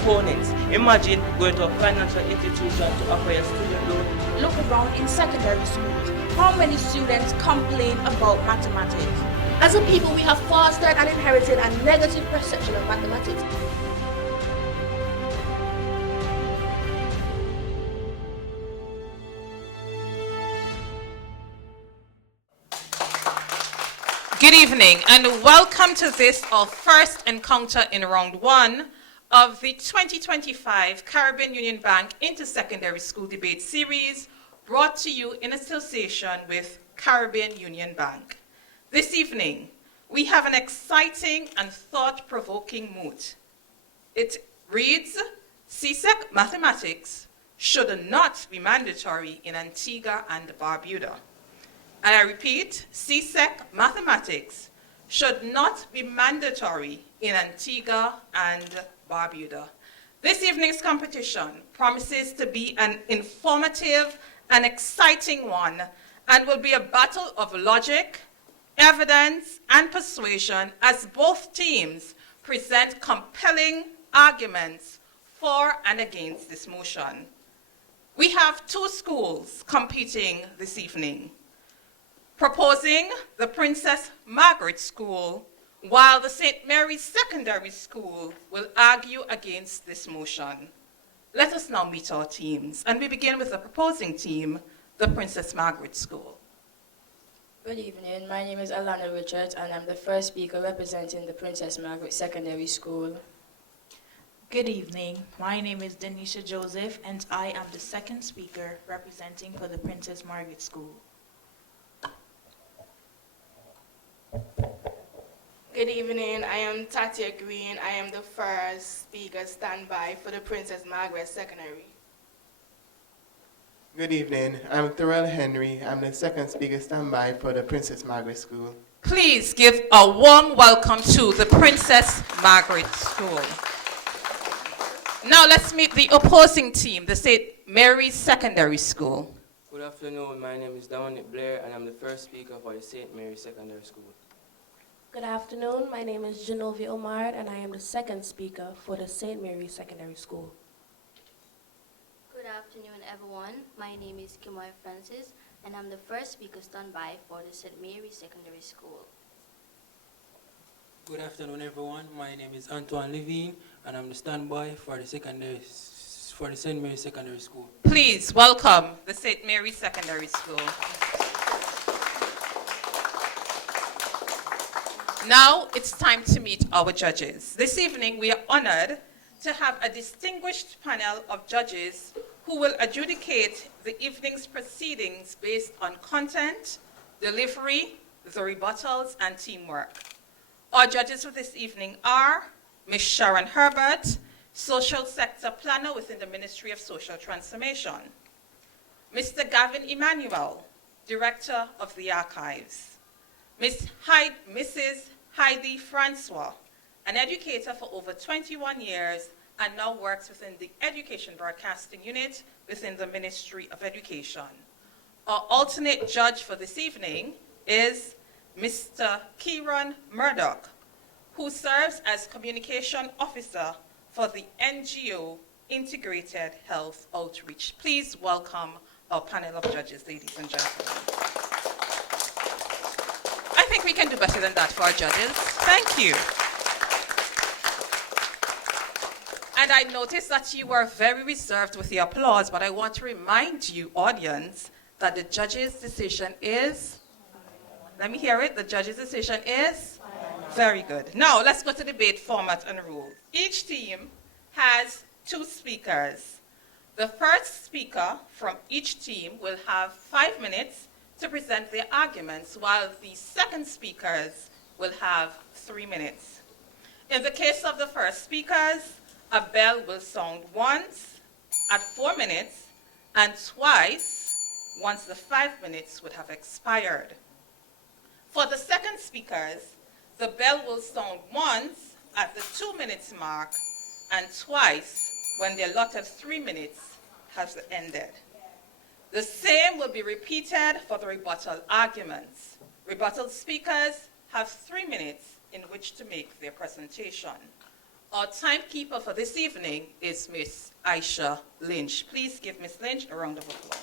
opponents. Imagine going to a financial institution to offer a student loan. Look around in secondary schools. How many students complain about mathematics? As a people, we have fostered and inherited a negative perception of mathematics. Good evening and welcome to this, our first encounter in round one of the 2025 Caribbean Union Bank Inter-Secondary School Debate Series, brought to you in association with Caribbean Union Bank. This evening, we have an exciting and thought-provoking moot. It reads, CSEC mathematics should not be mandatory in Antigua and Barbuda. And I repeat, CSEC mathematics should not be mandatory in Antigua and Barbuda. This evening's competition promises to be an informative and exciting one and will be a battle of logic, evidence, and persuasion as both teams present compelling arguments for and against this motion. We have two schools competing this evening. Proposing the Princess Margaret School, while the St. Mary's Secondary School will argue against this motion. Let us now meet our teams, and we begin with the proposing team, the Princess Margaret School. Good evening, my name is Alana Richards, and I'm the first speaker representing the Princess Margaret Secondary School. Good evening, my name is Denisha Joseph, and I am the second speaker representing for the Princess Margaret School. Good evening, I am Tatia Green. I am the first speaker standby for the Princess Margaret Secondary. Good evening, I'm Thurell Henry. I'm the second speaker standby for the Princess Margaret School. Please give a warm welcome to the Princess Margaret School. Now let's meet the opposing team, the St. Mary's Secondary School. Good afternoon, my name is Dominic Blair and I'm the first speaker for the St. Mary's Secondary School. Good afternoon, my name is Genovia Omar and I am the second speaker for the St. Mary's Secondary School. Good afternoon, everyone. My name is Kimoy Francis, and I'm the first speaker standby for the St. Mary's Secondary School. Good afternoon, everyone. My name is Antoine Levine, and I'm the standby for the St. Mary's Secondary School. Please welcome the St. Mary's Secondary School. Now it's time to meet our judges. This evening we are honored to have a distinguished panel of judges who will adjudicate the evening's proceedings based on content, delivery, the rebuttals, and teamwork. Our judges for this evening are Ms. Sharon Herbert, Social Sector Planner within the Ministry of Social Transformation, Mr. Gavin Emmanuel, Director of the Archives, Mrs. Heidi Francois, an educator for over 21 years and now works within the Education Broadcasting Unit within the Ministry of Education. Our alternate judge for this evening is Mr. Kieran Murdoch, who serves as Communication Officer for the NGO Integrated Health Outreach. Please welcome our panel of judges, ladies and gentlemen. I think we can do better than that for our judges. Thank you. And I noticed that you were very reserved with the applause, but I want to remind you, audience, that the judge's decision is, let me hear it, the judge's decision is? Very good. Now, let's go to debate format and rules. Each team has two speakers. The first speaker from each team will have 5 minutes to present their arguments, while the second speakers will have 3 minutes. In the case of the first speakers, a bell will sound once at 4 minutes and twice once the 5 minutes would have expired. For the second speakers, the bell will sound once at the 2 minutes mark and twice when the allotted 3 minutes has ended. The same will be repeated for the rebuttal arguments. Rebuttal speakers have 3 minutes in which to make their presentation. Our timekeeper for this evening is Miss Aisha Lynch. Please give Miss Lynch a round of applause.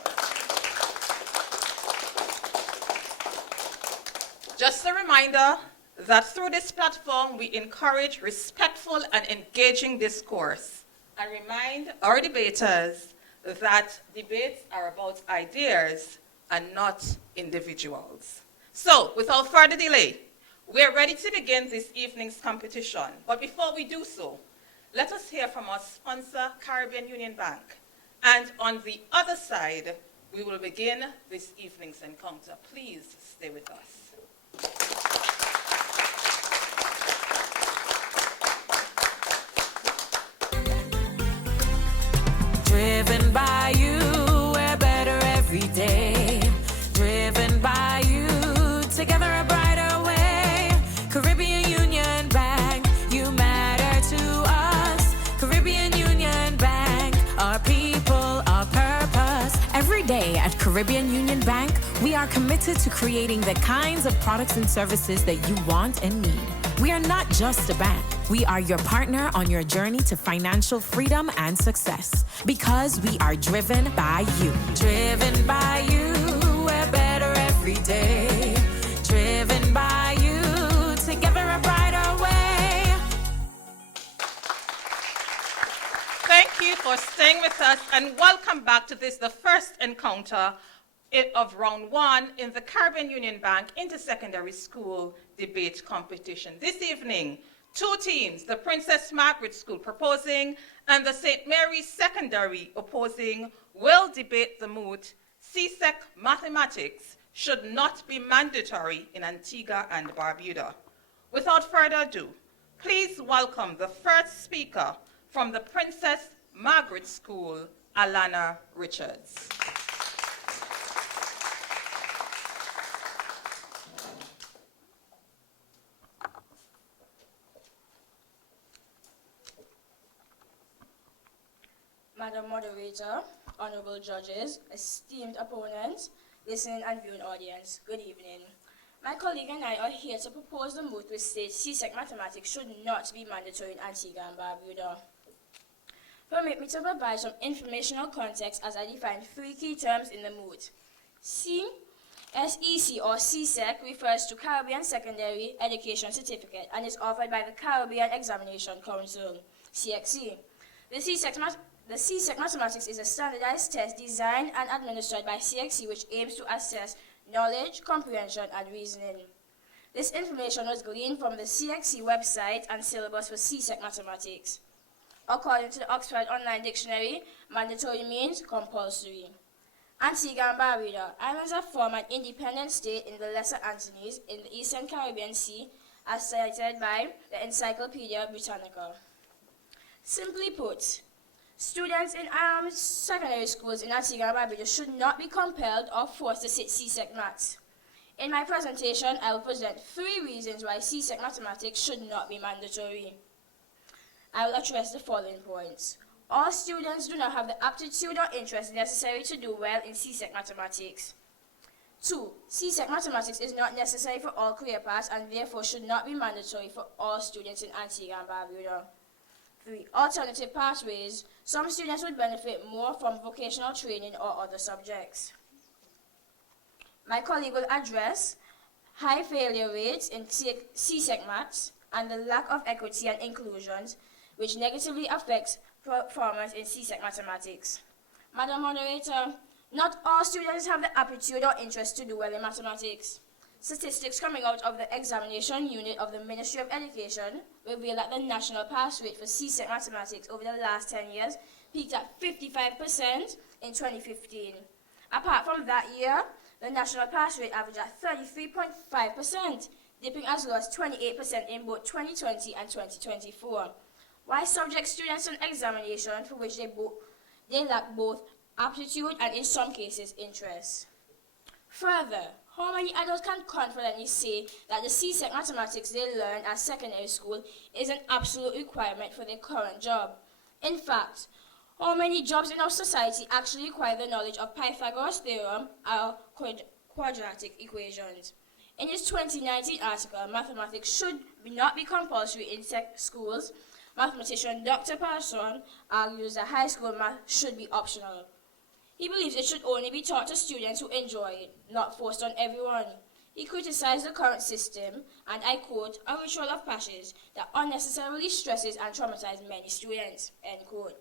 Just a reminder that through this platform, we encourage respectful and engaging discourse and remind our debaters that debates are about ideas and not individuals. So, without further delay, we're ready to begin this evening's competition. But before we do so, let us hear from our sponsor, Caribbean Union Bank. And on the other side, we will begin this evening's encounter. Please stay with us. Driven by you, we're better every day. Driven by you, together a brighter way. Caribbean Union Bank, you matter to us. Caribbean Union Bank, our people, our purpose. Every day at Caribbean Union Bank, we are committed to creating the kinds of products and services that you want and need. We are not just a bank. We are your partner on your journey to financial freedom and success. Because we are driven by you. Driven by you, we're better every day. Driven by you, together a brighter way. Thank you for staying with us and welcome back to this, the first encounter of round one in the Caribbean Union Bank Inter-Secondary School Debate Competition. This evening, two teams, the Princess Margaret School proposing and the St. Mary's Secondary opposing, will debate the moot CSEC mathematics should not be mandatory in Antigua and Barbuda. Without further ado, please welcome the first speaker from the Princess Margaret School, Alana Richards. Madam Moderator, honorable judges, esteemed opponents, listening and viewing audience, good evening. My colleague and I are here to propose the moot which states CSEC mathematics should not be mandatory in Antigua and Barbuda. Permit me to provide some informational context as I define three key terms in the moot. SEC or CSEC refers to Caribbean Secondary Education Certificate and is offered by the Caribbean Examination Council, CXC. The CSEC mathematics is a standardized test designed and administered by CXC which aims to assess knowledge, comprehension, and reasoning. This information was gleaned from the CXC website and syllabus for CSEC mathematics. According to the Oxford Online Dictionary, mandatory means compulsory. Antigua and Barbuda, islands that form an independent state in the Lesser Antilles in the Eastern Caribbean Sea, as cited by the Encyclopedia Britannica. Simply put, students in secondary schools in Antigua and Barbuda should not be compelled or forced to sit CSEC maths. In my presentation, I will present three reasons why CSEC mathematics should not be mandatory. I will address the following points. All students do not have the aptitude or interest necessary to do well in CSEC mathematics. 2. CSEC mathematics is not necessary for all career paths and therefore should not be mandatory for all students in Antigua and Barbuda. 3. Alternative pathways. Some students would benefit more from vocational training or other subjects. My colleague will address high failure rates in CSEC maths and the lack of equity and inclusions, which negatively affects performance in CSEC mathematics. Madam Moderator, not all students have the aptitude or interest to do well in mathematics. Statistics coming out of the examination unit of the Ministry of Education reveal that the national pass rate for CSEC mathematics over the last 10 years peaked at 55% in 2015. Apart from that year, the national pass rate averaged at 33.5%, dipping as low as 28% in both 2020 and 2024. Why subject students to an examination for which they lack both aptitude and, in some cases, interest? Further, how many adults can confidently say that the CSEC mathematics they learned at secondary school is an absolute requirement for their current job? In fact, how many jobs in our society actually require the knowledge of Pythagoras' theorem or quadratic equations? In his 2019 article, mathematics should not be compulsory in schools, mathematician Dr. Parson argues that high school math should be optional. He believes it should only be taught to students who enjoy it, not forced on everyone. He criticized the current system, and I quote, "a ritual of passions that unnecessarily stresses and traumatizes many students," end quote.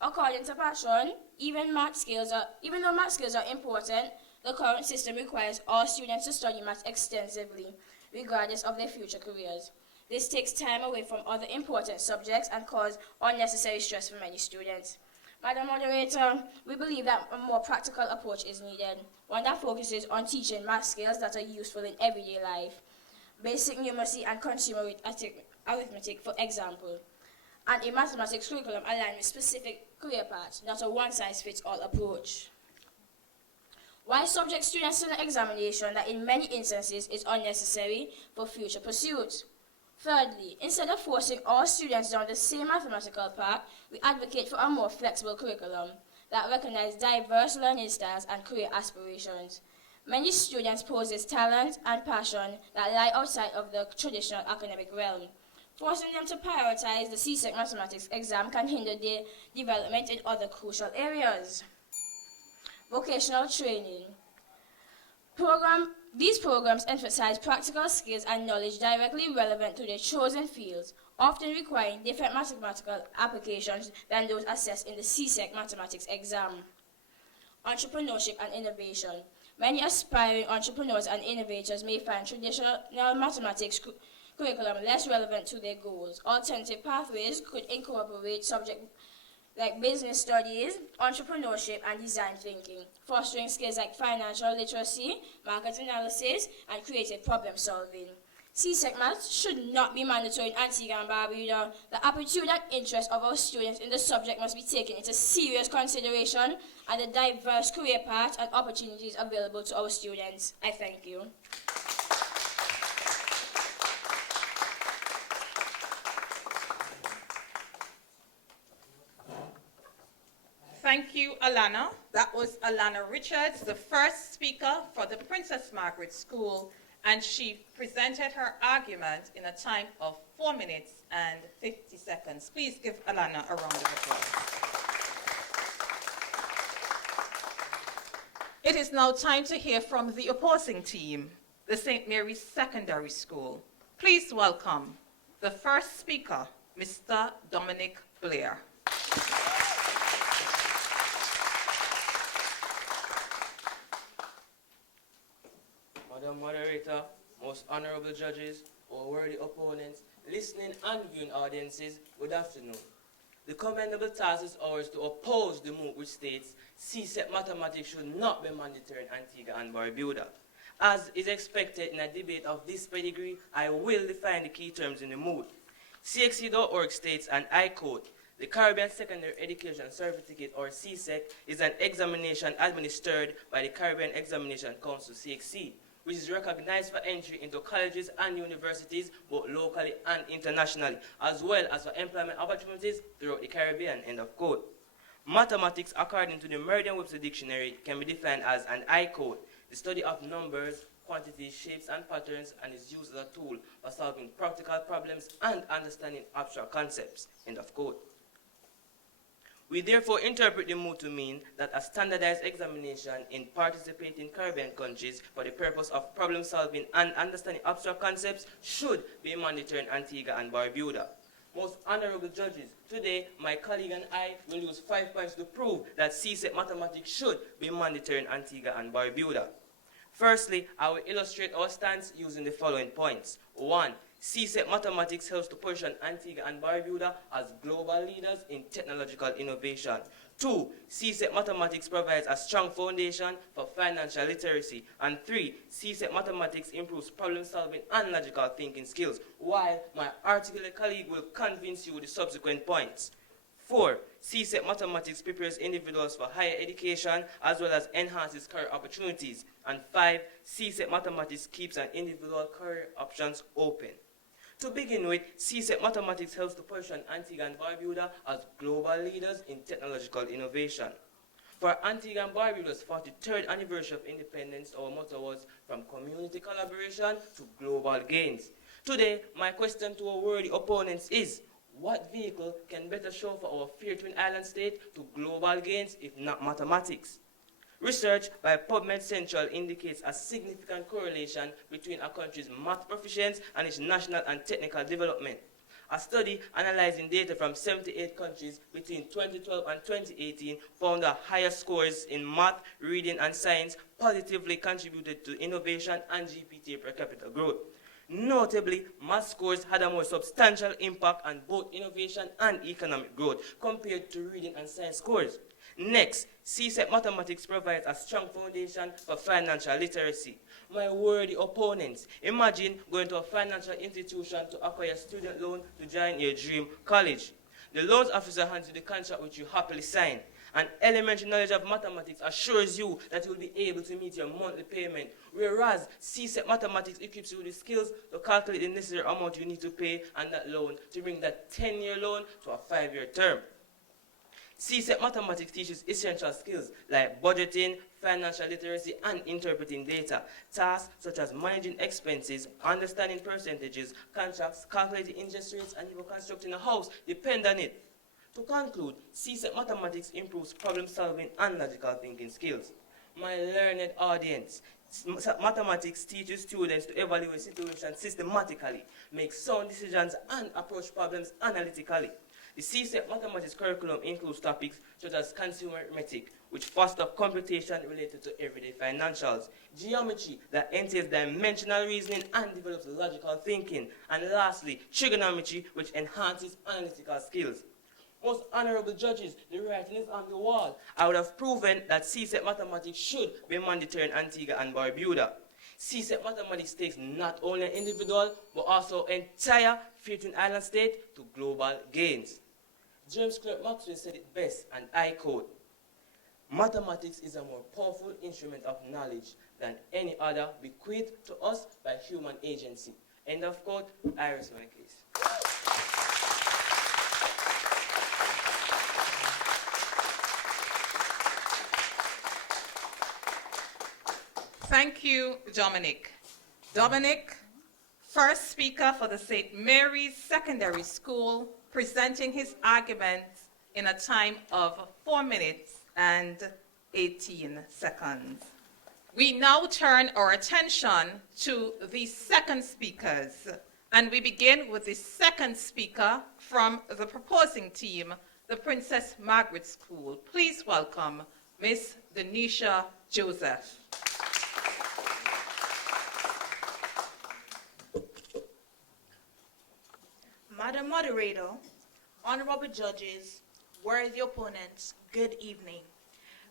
According to Parson, even though math skills are important, the current system requires all students to study math extensively, regardless of their future careers. This takes time away from other important subjects and causes unnecessary stress for many students. Madam Moderator, we believe that a more practical approach is needed, one that focuses on teaching math skills that are useful in everyday life, basic numeracy and consumer arithmetic, for example, and a mathematics curriculum aligned with specific career paths, not a one-size-fits-all approach. Why subject students to an examination that in many instances is unnecessary for future pursuits? Thirdly, instead of forcing all students down the same mathematical path, we advocate for a more flexible curriculum that recognizes diverse learning styles and career aspirations. Many students possess talent and passion that lie outside of the traditional academic realm. Forcing them to prioritize the CSEC mathematics exam can hinder their development in other crucial areas. Vocational training. These programs emphasize practical skills and knowledge directly relevant to their chosen fields, often requiring different mathematical applications than those assessed in the CSEC mathematics exam. Entrepreneurship and innovation. Many aspiring entrepreneurs and innovators may find traditional mathematics curriculum less relevant to their goals. Alternative pathways could incorporate subjects like business studies, entrepreneurship, and design thinking, fostering skills like financial literacy, market analysis, and creative problem solving. CSEC maths should not be mandatory in Antigua and Barbuda. The aptitude and interest of our students in the subject must be taken into serious consideration, and the diverse career paths and opportunities available to our students. I thank you. Thank you, Alana. That was Alana Richards, the first speaker for the Princess Margaret School, and she presented her argument in a time of 4 minutes and 50 seconds. Please give Alana a round of applause. It is now time to hear from the opposing team, the St. Mary's Secondary School. Please welcome the first speaker, Mr. Dominic Blair. Madam Moderator, most honorable judges, our worthy opponents, listening and viewing audiences, good afternoon. The commendable task is ours to oppose the move which states CSEC mathematics should not be mandatory in Antigua and Barbuda. As is expected in a debate of this pedigree, I will define the key terms in the mood. CXC.org states, and I quote, "The Caribbean Secondary Education Certificate, or CSEC, is an examination administered by the Caribbean Examination Council, CXC, which is recognized for entry into colleges and universities, both locally and internationally, as well as for employment opportunities throughout the Caribbean," end of quote. Mathematics, according to the Merriam-Webster Dictionary, can be defined as, and I quote, "the study of numbers, quantities, shapes, and patterns, and is used as a tool for solving practical problems and understanding abstract concepts," end of quote. We therefore interpret the move to mean that a standardized examination in participating Caribbean countries for the purpose of problem solving and understanding abstract concepts should be mandatory in Antigua and Barbuda. Most honorable judges, today my colleague and I will use 5 points to prove that CSEC mathematics should be mandatory in Antigua and Barbuda. Firstly, I will illustrate our stance using the following points. 1. CSEC mathematics helps to position Antigua and Barbuda as global leaders in technological innovation. 2. CSEC mathematics provides a strong foundation for financial literacy. And 3. CSEC mathematics improves problem solving and logical thinking skills, while my articulate colleague will convince you with the subsequent points. 4. CSEC mathematics prepares individuals for higher education as well as enhances career opportunities. And 5. CSEC mathematics keeps an individual career options open. To begin with, CSEC mathematics helps to position Antigua and Barbuda as global leaders in technological innovation. For Antigua and Barbuda's 43rd anniversary of independence, our motto was "from community collaboration to global gains." Today, my question to our worthy opponents is, What vehicle can better chauffeur our fair twin island state to global gains if not mathematics? Research by PubMed Central indicates a significant correlation between a country's math proficiency and its national and technical development. A study analyzing data from 78 countries between 2012 and 2018 found that higher scores in math, reading, and science positively contributed to innovation and GPT per capita growth. Notably, math scores had a more substantial impact on both innovation and economic growth compared to reading and science scores. Next, CSEC Mathematics provides a strong foundation for financial literacy. My worthy opponents, imagine going to a financial institution to acquire a student loan to join your dream college. The loans officer hands you the contract which you happily sign. An elementary knowledge of mathematics assures you that you will be able to meet your monthly payment, whereas CSEC Mathematics equips you with the skills to calculate the necessary amount you need to pay on that loan to bring that 10-year loan to a 5-year term. CSEC Mathematics teaches essential skills like budgeting, financial literacy, and interpreting data. Tasks such as managing expenses, understanding percentages, contracts, calculating interest rates, and even constructing a house depend on it. To conclude, CSEC Mathematics improves problem solving and logical thinking skills. My learned audience, mathematics teaches students to evaluate situations systematically, make sound decisions, and approach problems analytically. The CSEC Mathematics curriculum includes topics such as consumer arithmetic, which fosters computation related to everyday financials, geometry that entails dimensional reasoning and develops logical thinking, and lastly, trigonometry, which enhances analytical skills. Most honorable judges, the writing is on the wall. I would have proven that CSEC Mathematics should be mandatory in Antigua and Barbuda. CSEC Mathematics takes not only an individual, but also entire fair twin island state to global gains. James Clerk Maxwell said it best, and I quote, "Mathematics is a more powerful instrument of knowledge than any other bequeathed to us by human agency." End of quote. I rest my case. Thank you, Dominic. Dominic, first speaker for the St. Mary's Secondary School, presenting his arguments in a time of 4 minutes and 18 seconds. We now turn our attention to the second speakers, and we begin with the second speaker from the proposing team, the Princess Margaret School. Please welcome Miss Denisha Joseph. Madam Moderator, honorable judges, worthy opponents, good evening.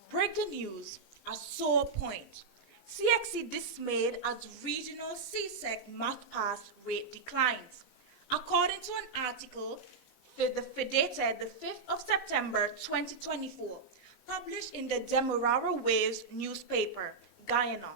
Breaking news, a sore point. CXC dismayed as regional CSEC math pass rate declines. According to an article dated the 5th of September 2024, published in the Demerara Waves newspaper, Guyana,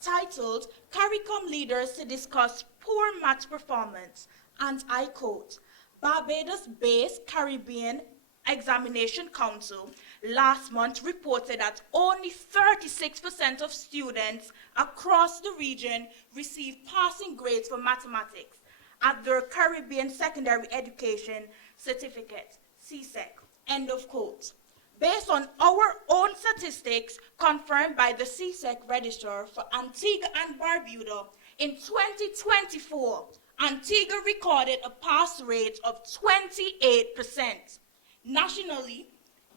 titled CARICOM Leaders to Discuss Poor Math Performance, and I quote, Barbados-based Caribbean Examination Council last month reported that only 36% of students across the region received passing grades for mathematics at their Caribbean Secondary Education Certificate, CSEC, end of quote. Based on our own statistics confirmed by the CSEC Register for Antigua and Barbuda, in 2024, Antigua recorded a pass rate of 28%. Nationally,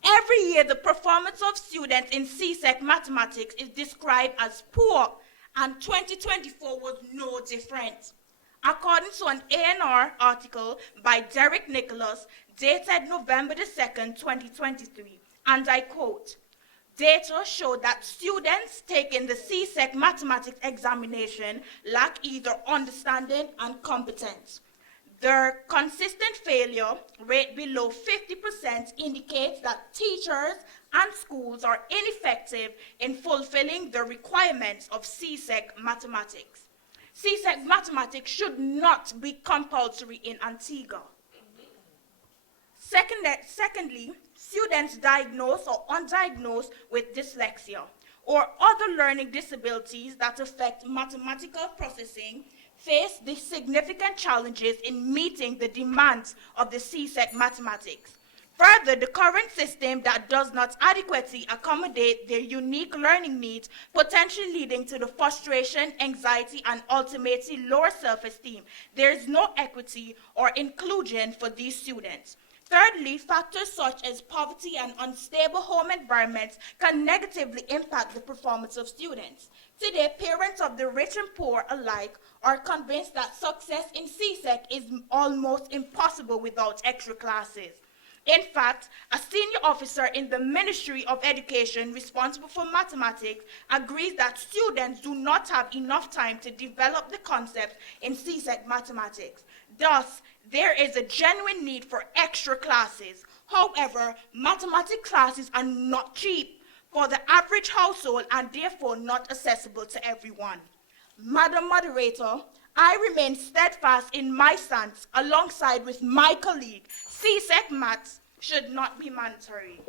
every year the performance of students in CSEC mathematics is described as poor, and 2024 was no different. According to an ANR article by Derek Nicholas, dated November 2nd, 2023, and I quote, data show that students taking the CSEC mathematics examination lack either understanding and competence. Their consistent failure rate below 50% indicates that teachers and schools are ineffective in fulfilling the requirements of CSEC mathematics. CSEC mathematics should not be compulsory in Antigua. Secondly, students diagnosed or undiagnosed with dyslexia or other learning disabilities that affect mathematical processing face the significant challenges in meeting the demands of the CSEC mathematics. Further, the current system that does not adequately accommodate their unique learning needs, potentially leading to the frustration, anxiety, and ultimately lower self-esteem. There is no equity or inclusion for these students. Thirdly, factors such as poverty and unstable home environments can negatively impact the performance of students. Today, parents of the rich and poor alike are convinced that success in CSEC is almost impossible without extra classes. In fact, a senior officer in the Ministry of Education responsible for mathematics agrees that students do not have enough time to develop the concepts in CSEC mathematics. Thus, there is a genuine need for extra classes. However, mathematics classes are not cheap for the average household and therefore not accessible to everyone. Madam Moderator, I remain steadfast in my stance alongside with my colleague. CSEC maths should not be mandatory.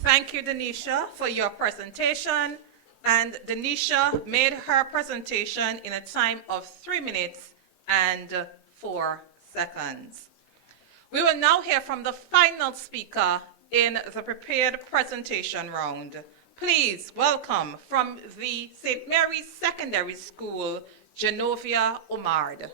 Thank you, Denisha, for your presentation. And Denisha made her presentation in a time of 3 minutes and 4 seconds. We will now hear from the final speaker in the prepared presentation round. Please welcome from the St. Mary's Secondary School, Genovia Omard.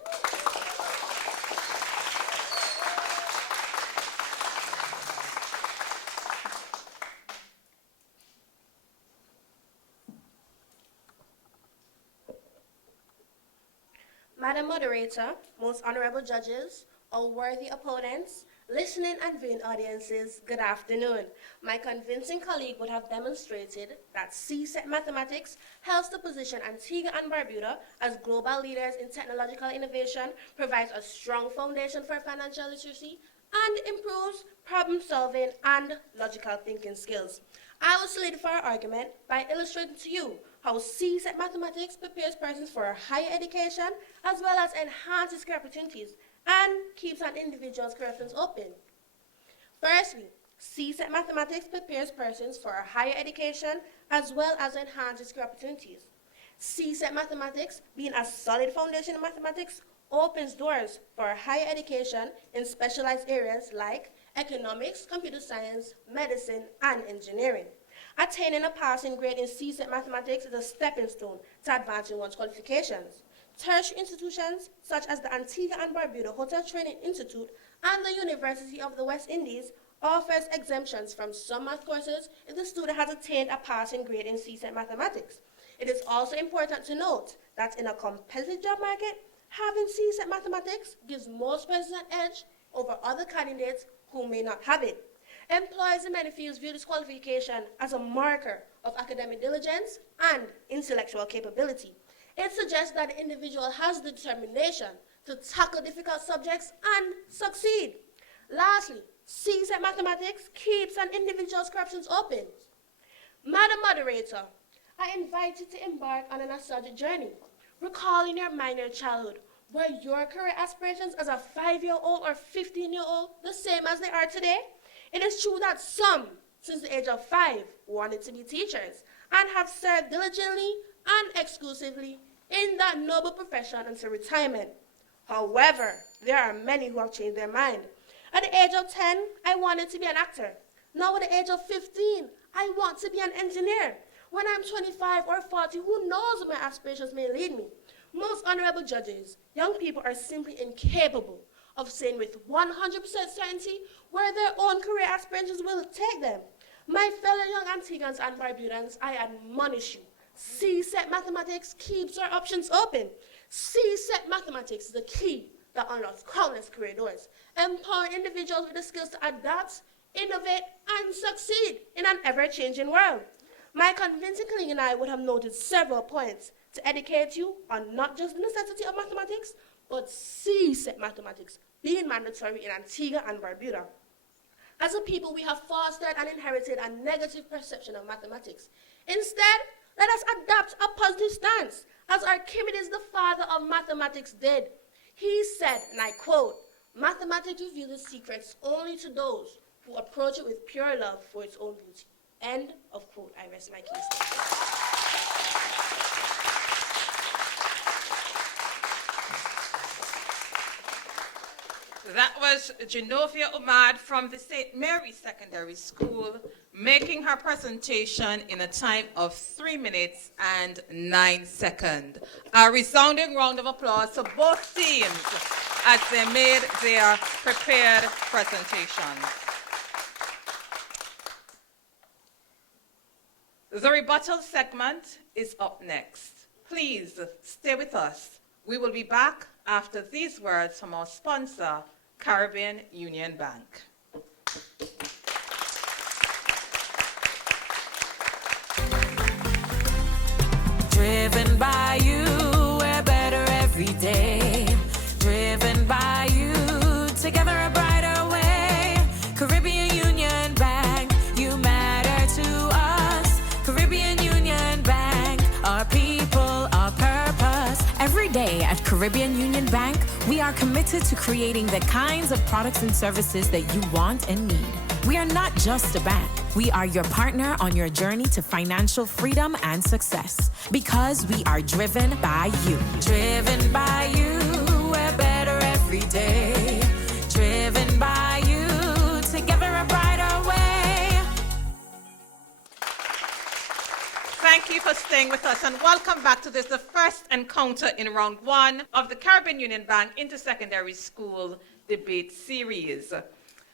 Madam Moderator, most honorable judges, all worthy opponents, listening and viewing audiences, good afternoon. My convincing colleague would have demonstrated that CSEC mathematics helps to position Antigua and Barbuda as global leaders in technological innovation, provides a strong foundation for financial literacy, and improves problem solving and logical thinking skills. I will solidify our argument by illustrating to you how CSEC mathematics prepares persons for higher education as well as enhances career opportunities and keeps an individual's career options open. Firstly, CSEC mathematics prepares persons for higher education as well as enhances career opportunities. CSEC mathematics, being a solid foundation in mathematics, opens doors for higher education in specialized areas like economics, computer science, medicine, and engineering. Attaining a passing grade in CSEC mathematics is a stepping stone to advancing one's qualifications. Tertiary institutions such as the Antigua and Barbuda Hotel Training Institute and the University of the West Indies offers exemptions from some math courses if the student has attained a passing grade in CSEC mathematics. It is also important to note that in a competitive job market, having CSEC mathematics gives most persons an edge over other candidates who may not have it. Employers in many fields view this qualification as a marker of academic diligence and intellectual capability. It suggests that the individual has the determination to tackle difficult subjects and succeed. Lastly, CSEC mathematics keeps an individual's career options open. Madam Moderator, I invite you to embark on a nostalgic journey. Recall in your mind your childhood. Were your career aspirations as a 5-year-old or 15-year-old the same as they are today? It is true that some, since the age of 5, wanted to be teachers and have served diligently and exclusively in that noble profession until retirement. However, there are many who have changed their mind. At the age of 10, I wanted to be an actor. Now at the age of 15, I want to be an engineer. When I'm 25 or 40, who knows where my aspirations may lead me? Most honorable judges, young people are simply incapable of saying with 100% certainty where their own career aspirations will take them. My fellow young Antiguans and Barbudans, I admonish you. CSEC mathematics keeps our options open. CSEC mathematics is the key that unlocks countless career doors, empowering individuals with the skills to adapt, innovate, and succeed in an ever-changing world. My convincing colleague and I would have noted several points to educate you on not just the necessity of mathematics, but CSEC mathematics being mandatory in Antigua and Barbuda. As a people, we have fostered and inherited a negative perception of mathematics. Instead, let us adopt a positive stance, as Archimedes, the father of mathematics, did. He said, and I quote, "Mathematics reveals its secrets only to those who approach it with pure love for its own beauty." End of quote. I rest my case. Thank you. That was Genovia Umad from the St. Mary's Secondary School making her presentation in a time of 3 minutes and 9 seconds. A resounding round of applause to both teams as they made their prepared presentations. The rebuttal segment is up next. Please stay with us. We will be back after these words from our sponsor, Caribbean Union Bank. Driven by you, we're better every day. Driven by you, together a brighter way. Caribbean Union Bank, you matter to us. Caribbean Union Bank, our people, our purpose. Every day at Caribbean Union Bank, we are committed to creating the kinds of products and services that you want and need. We are not just a bank. We are your partner on your journey to financial freedom and success because we are driven by you. Driven by you, we're better every day. Driven by you, together a brighter way. Thank you for staying with us and welcome back to this, the first encounter in round 1 of the Caribbean Union Bank Intersecondary School Debate Series.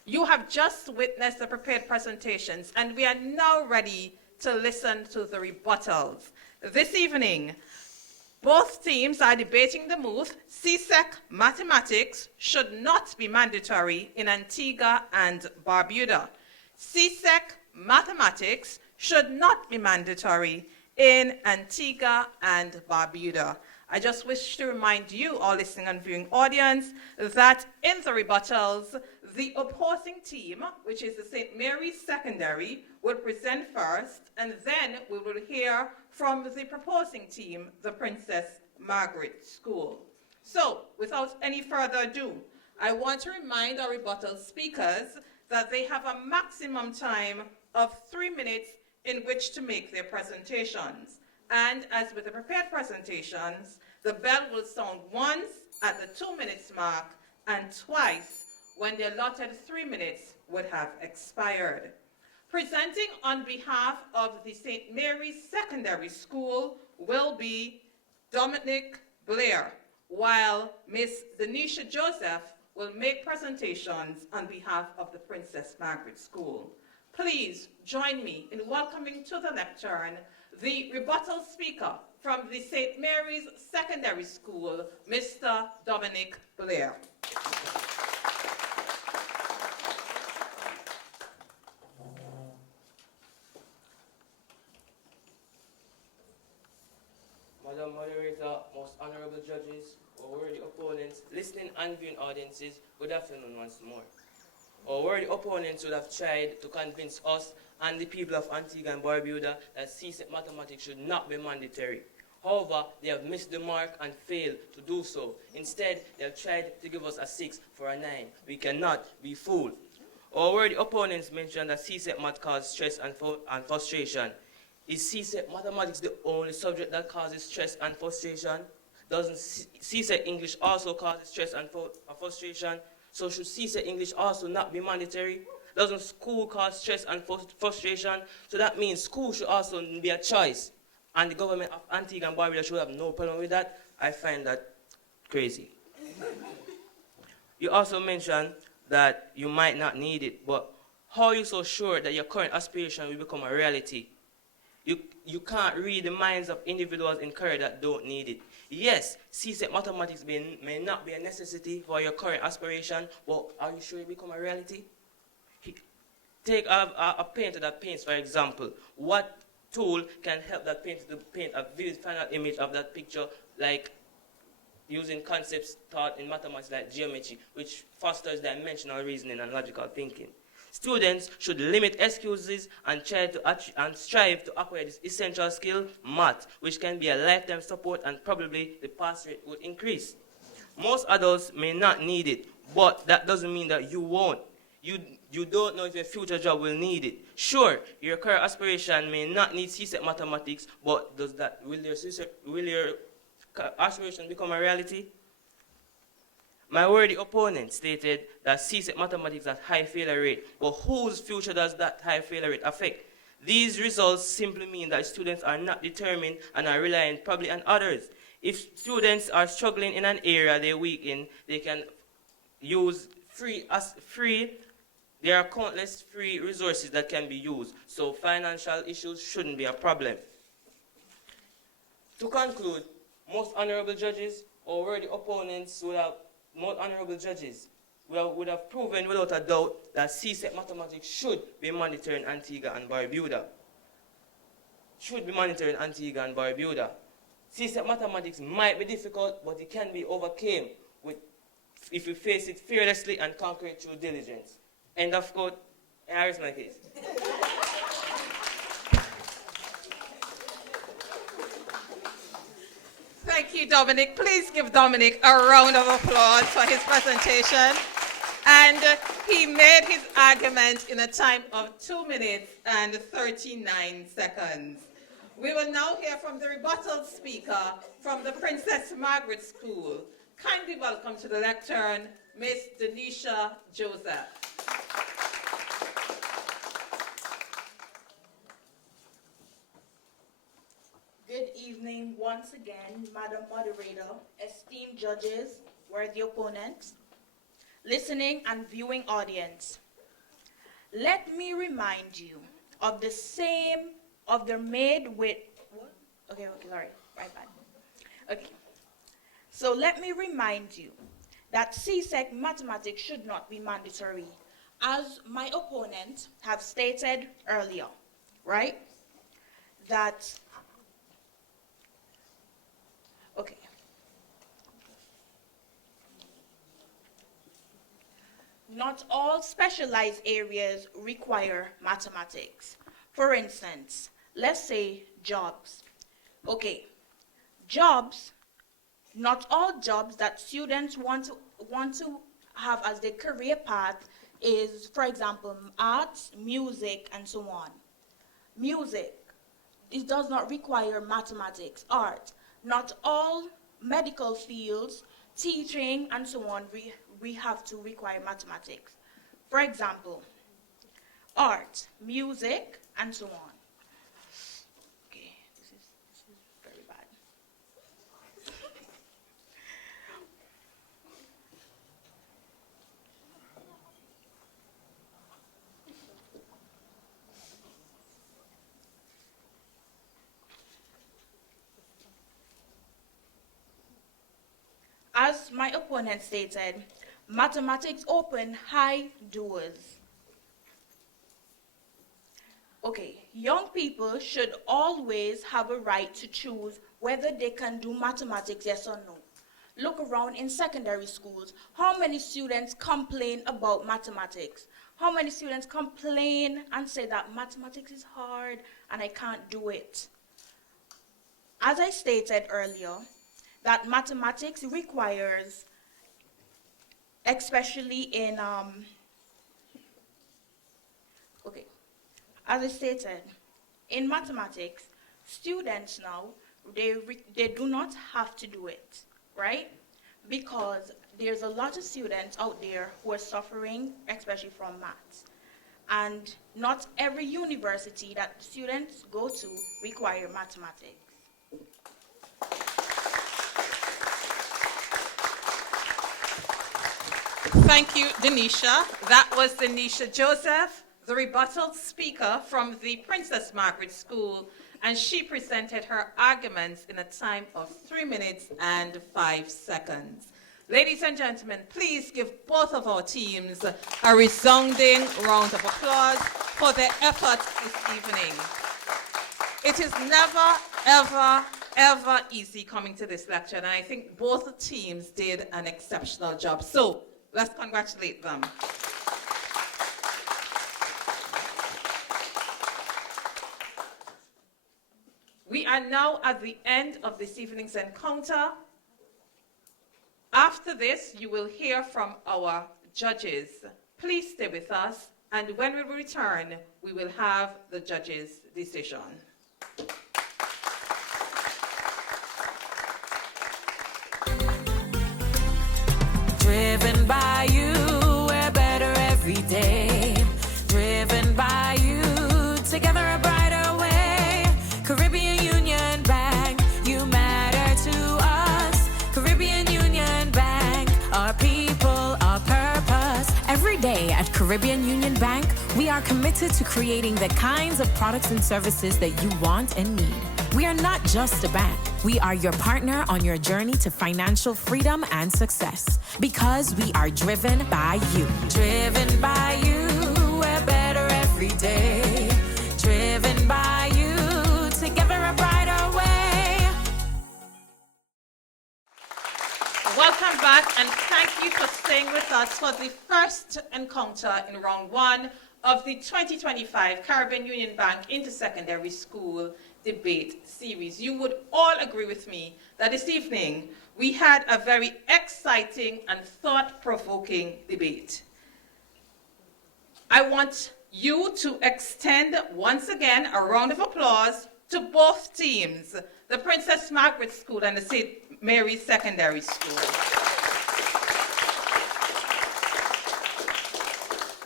You have just witnessed the prepared presentations and we are now ready to listen to the rebuttals. This evening, both teams are debating the move, CSEC mathematics should not be mandatory in Antigua and Barbuda. CSEC mathematics should not be mandatory in Antigua and Barbuda. I just wish to remind you, our listening and viewing audience, that in the rebuttals, the opposing team, which is the St. Mary's Secondary, will present first, and then we will hear from the proposing team, the Princess Margaret School. So, without any further ado, I want to remind our rebuttal speakers that they have a maximum time of 3 minutes in which to make their presentations. And as with the prepared presentations, the bell will sound once at the 2 minutes mark and twice when the allotted 3 minutes would have expired. Presenting on behalf of the St. Mary's Secondary School will be Dominic Blair, while Miss Denisha Joseph will make presentations on behalf of the Princess Margaret School. Please join me in welcoming to the lectern the rebuttal speaker from the St. Mary's Secondary School, Mr. Dominic Blair. Madam Moderator, most honorable judges, our worthy opponents, listening and viewing audiences, good afternoon once more. Our worthy opponents would have tried to convince us and the people of Antigua and Barbuda that CSEC mathematics should not be mandatory. However, they have missed the mark and failed to do so. Instead, they have tried to give us a 6 for a 9. We cannot be fooled. Our worthy opponents mentioned that CSEC math causes stress and frustration. Is CSEC mathematics the only subject that causes stress and frustration? Doesn't CSEC English also cause stress and frustration? So should CSEC English also not be mandatory? Doesn't school cause stress and frustration? So that means school should also be a choice. And the government of Antigua and Barbuda should have no problem with that. I find that crazy. You also mentioned that you might not need it, but how are you so sure that your current aspiration will become a reality? You can't read the minds of individuals in Korea that don't need it. Yes, CSEC mathematics may not be a necessity for your current aspiration, but are you sure it will become a reality? Take a painter that paints, for example. What tool can help that painter to paint a vivid final image of that picture, like using concepts taught in mathematics like geometry, which fosters dimensional reasoning and logical thinking? Students should limit excuses and strive to acquire this essential skill, math, which can be a lifetime support and probably the pass rate would increase. Most adults may not need it, but that doesn't mean that you won't. you don't know if your future job will need it. Sure, your career aspiration may not need CSEC mathematics, but will your aspiration become a reality? My worthy opponent stated that CSEC mathematics has high failure rate, but whose future does that high failure rate affect? These results simply mean that students are not determined and are relying probably on others. If students are struggling in an area they're weak in, they can use there are countless free resources that can be used, so financial issues shouldn't be a problem. To conclude, most honorable judges or worthy opponents would have proven without a doubt that CSEC mathematics should be mandatory in Antigua and Barbuda. CSEC mathematics might be difficult, but it can be overcome if we face it fearlessly and conquer it through diligence. End of quote. Here is my case. Thank you, Dominic. Please give Dominic a round of applause for his presentation. And he made his argument in a time of 2 minutes and 39 seconds. We will now hear from the rebuttal speaker from the Princess Margaret School. Kindly welcome to the lectern, Miss Denisha Joseph. Good evening once again, Madam Moderator, esteemed judges, worthy opponents, listening and viewing audience. Let me remind you of the made with, okay, sorry, right back. Okay, so let me remind you that CSEC mathematics should not be mandatory, as my opponent have stated earlier, right? Okay. Not all specialized areas require mathematics. For instance, let's say jobs. Okay, jobs, not all jobs that students want to have as their career path is, for example, arts, music, and so on. Music, it does not require mathematics. Art, not all medical fields, teaching, and so on, we have to require mathematics. For example, art, music, and so on. Okay, this is very bad. As my opponent stated, mathematics open high doors. Okay, young people should always have a right to choose whether they can do mathematics, yes or no. Look around in secondary schools. How many students complain about mathematics? How many students complain and say that mathematics is hard and I can't do it? As I stated earlier, that mathematics requires, especially in, as I stated, in mathematics, students now, they do not have to do it, right? Because there's a lot of students out there who are suffering, especially from maths. And not every university that students go to require mathematics. Thank you, Denisha. That was Denisha Joseph, the rebuttal speaker from the Princess Margaret School, and she presented her arguments in a time of 3 minutes and 5 seconds. Ladies and gentlemen, please give both of our teams a resounding round of applause for their efforts this evening. It is never, ever, ever easy coming to this lecture, and I think both teams did an exceptional job. So let's congratulate them. We are now at the end of this evening's encounter. After this, you will hear from our judges. Please stay with us, and when we return, we will have the judges' decision. Driven by you, we're better every day. Driven by you, together a brighter way. Caribbean Union Bank, you matter to us. Caribbean Union Bank, our people, our purpose. Every day at Caribbean Union Bank, we are committed to creating the kinds of products and services that you want and need. We are not just a bank. We are your partner on your journey to financial freedom and success. Because we are driven by you. Driven by you, we're better every day. Driven by you, together a brighter way. Welcome back, and thank you for staying with us for the first encounter in round one of the 2025 Caribbean Union Bank Intersecondary School Debate Series. You would all agree with me that this evening we had a very exciting and thought-provoking debate. I want you to extend once again a round of applause to both teams, the Princess Margaret School and the St. Mary's Secondary School.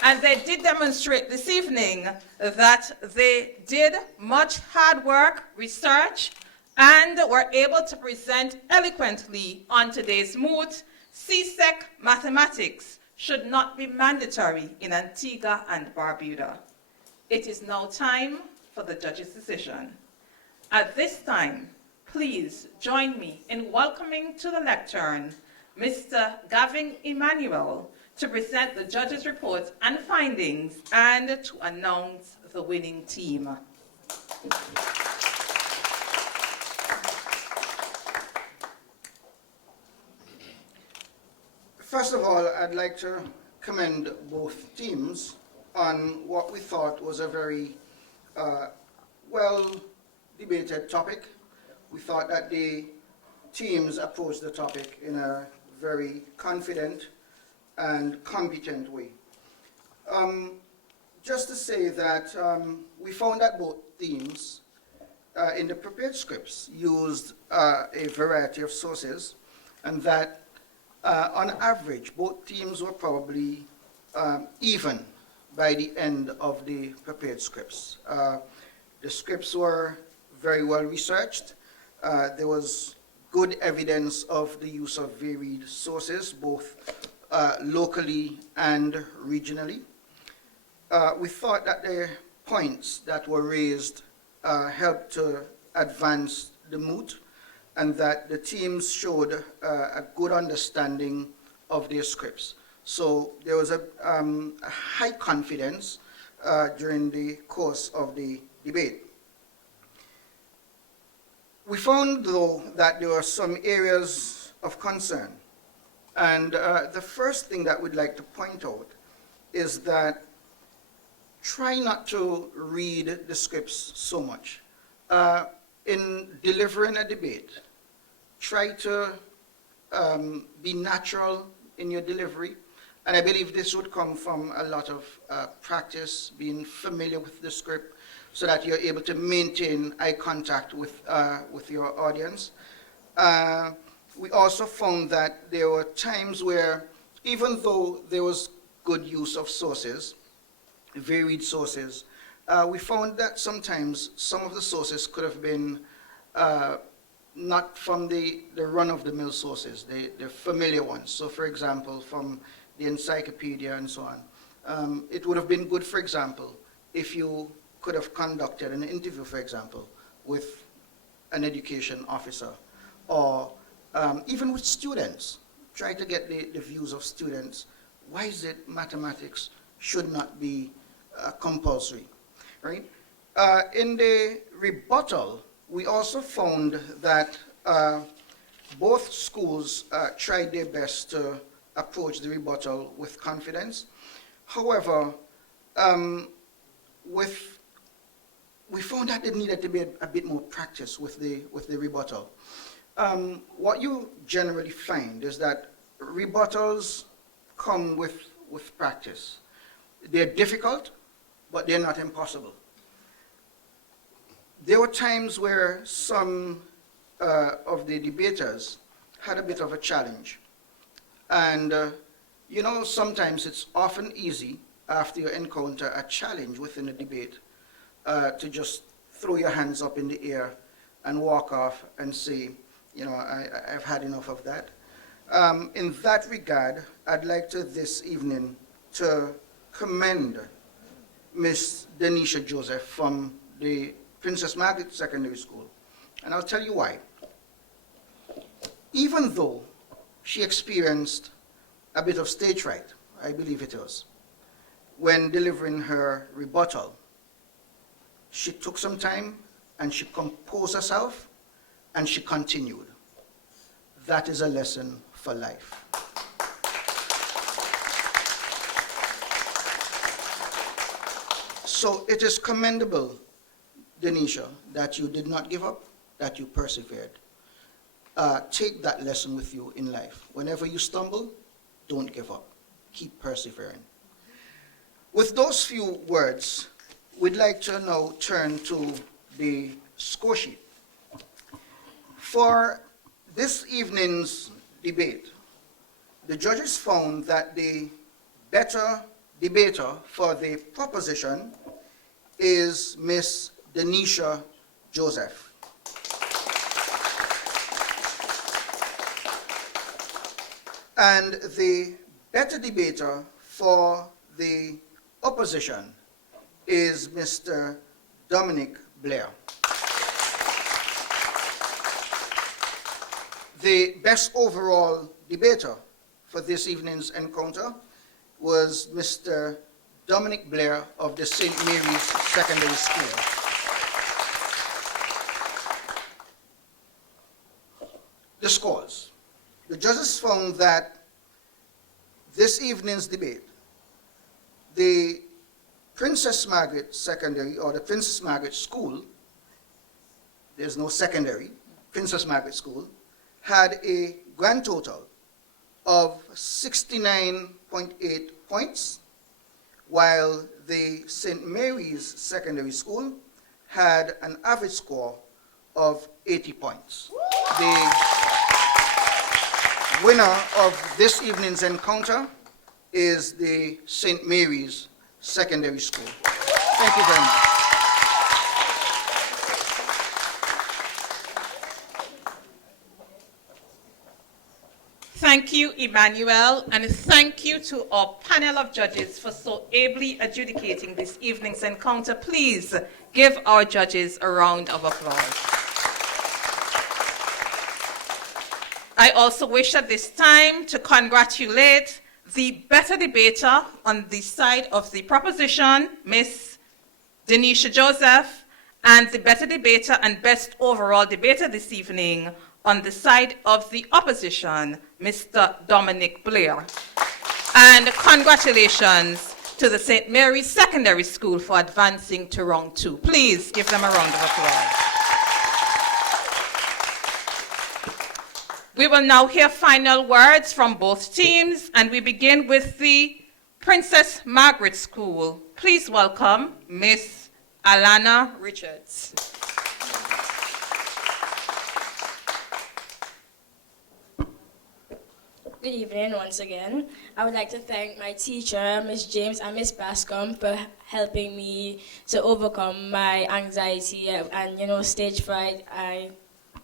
And they did demonstrate this evening that they did much hard work, research, and were able to present eloquently on today's moot. CSEC mathematics should not be mandatory in Antigua and Barbuda. It is now time for the judge's decision. At this time, please join me in welcoming to the lectern Mr. Gavin Emmanuel, to present the judges' reports and findings and to announce the winning team. First of all, I'd like to commend both teams on what we thought was a very well-debated topic. We thought that the teams approached the topic in a very confident and competent way. Just to say that we found that both teams in the prepared scripts used a variety of sources, and that on average both teams were probably even by the end of the prepared scripts. The scripts were very well researched. There was good evidence of the use of varied sources, both locally and regionally. We thought that the points that were raised helped to advance the moot, and that the teams showed a good understanding of their scripts. So there was a high confidence during the course of the debate. We found, though, that there were some areas of concern. And the first thing that we'd like to point out is that try not to read the scripts so much. In delivering a debate, try to be natural in your delivery. And I believe this would come from a lot of practice, being familiar with the script, so that you're able to maintain eye contact with your audience. We also found that there were times where, even though there was good use of sources, varied sources, we found that sometimes some of the sources could have been not from the run-of-the-mill sources, the familiar ones. So, for example, from the encyclopedia and so on. It would have been good, for example, if you could have conducted an interview, for example, with an education officer, or even with students. Try to get the views of students. Why is it mathematics should not be compulsory, right? In the rebuttal, we also found that both schools tried their best to approach the rebuttal with confidence. However, we found that there needed to be a bit more practice with the rebuttal. What you generally find is that rebuttals come with practice. They're difficult, but they're not impossible. There were times where some of the debaters had a bit of a challenge. And, you know, sometimes it's often easy after you encounter a challenge within a debate to just throw your hands up in the air and walk off and say, you know, I've had enough of that. In that regard, I'd like to this evening to commend Miss Denisha Joseph from the Princess Margaret Secondary School. And I'll tell you why. Even though she experienced a bit of stage fright, I believe it was, when delivering her rebuttal, she took some time and she composed herself and she continued. That is a lesson for life. So it is commendable, Denisha, that you did not give up, that you persevered. Take that lesson with you in life. Whenever you stumble, don't give up. Keep persevering. With those few words, we'd like to now turn to the score sheet. For this evening's debate, the judges found that the better debater for the proposition is Miss Denisha Joseph. And the better debater for the opposition is Mr. Dominic Blair. The best overall debater for this evening's encounter was Mr. Dominic Blair of the St. Mary's Secondary School. The scores. The judges found that this evening's debate, the Princess Margaret Secondary, or the Princess Margaret School, there's no secondary, Princess Margaret School, had a grand total of 69.8 points, while the St. Mary's Secondary School had an average score of 80 points. The winner of this evening's encounter is the St. Mary's Secondary School. Thank you very much. Thank you, Emmanuel, and thank you to our panel of judges for so ably adjudicating this evening's encounter. Please give our judges a round of applause. I also wish at this time to congratulate the better debater on the side of the proposition, Miss Denisha Joseph, and the better debater and best overall debater this evening on the side of the opposition, Mr. Dominic Blair. And congratulations to the St. Mary's Secondary School for advancing to round 2. Please give them a round of applause. We will now hear final words from both teams, and we begin with the Princess Margaret School. Please welcome Miss Alana Richards. Good evening once again. I would like to thank my teacher, Miss James and Miss Bascom, for helping me to overcome my anxiety and, you know, stage fright.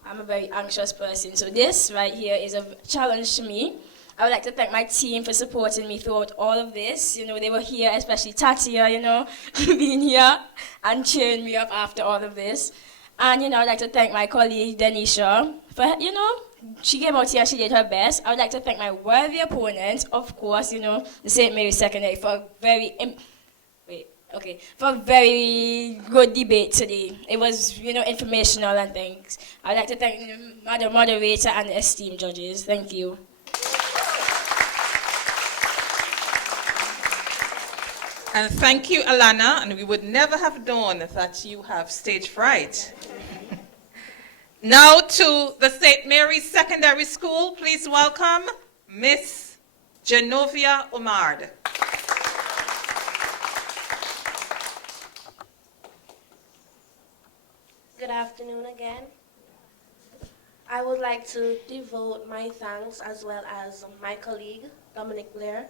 I'm a very anxious person, so this right here is a challenge to me. I would like to thank my team for supporting me throughout all of this. You know, they were here, especially Tatia, you know, being here and cheering me up after all of this. And, you know, I'd like to thank my colleague, Denisha, for, you know, she came out here, she did her best. I would like to thank my worthy opponent, of course, you know, the St. Mary's Secondary, for a very good debate today. It was, you know, informational and things. I would like to thank the Madam Moderator and the esteemed judges. Thank you. And thank you, Alana, and we would never have known that you have stage fright. Now to the St. Mary's Secondary School, please welcome Miss Genovia Omard. Good afternoon again. I would like to devote my thanks, as well as my colleague, Dominic Blair.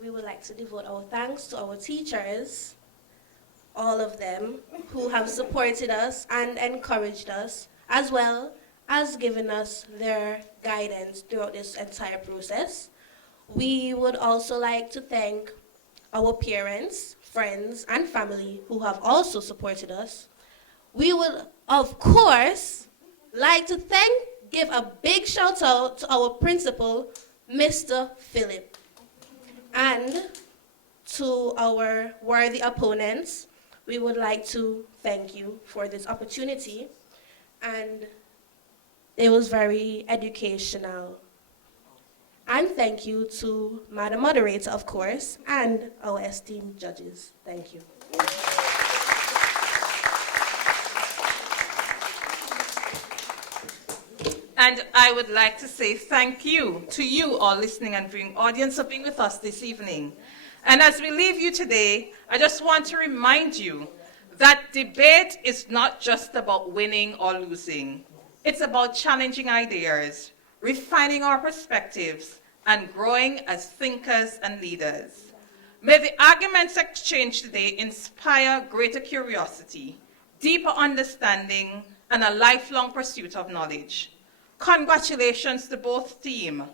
We would like to devote our thanks to our teachers, all of them, who have supported us and encouraged us, as well as given us their guidance throughout this entire process. We would also like to thank our parents, friends, and family who have also supported us. We would, of course, like to give a big shout out to our principal, Mr. Philip, and to our worthy opponents. We would like to thank you for this opportunity, and it was very educational. And thank you to Madam Moderator, of course, and our esteemed judges. Thank you. And I would like to say thank you to you, our listening and viewing audience, for being with us this evening. And as we leave you today, I just want to remind you that debate is not just about winning or losing. It's about challenging ideas, refining our perspectives, and growing as thinkers and leaders. May the arguments exchanged today inspire greater curiosity, deeper understanding, and a lifelong pursuit of knowledge. Congratulations to both teams,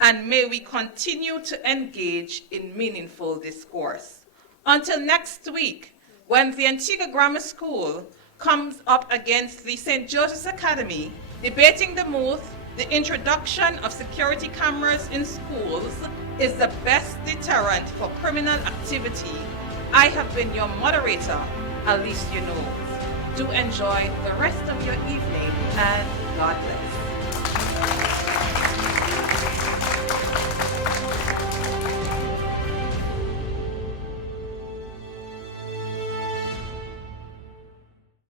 and may we continue to engage in meaningful discourse. Until next week, when the Antigua Grammar School comes up against the St. Joseph's Academy, debating the move, the introduction of security cameras in schools is the best deterrent for criminal activity. I have been your moderator, Alicia Knowles. Do enjoy the rest of your evening, and God bless.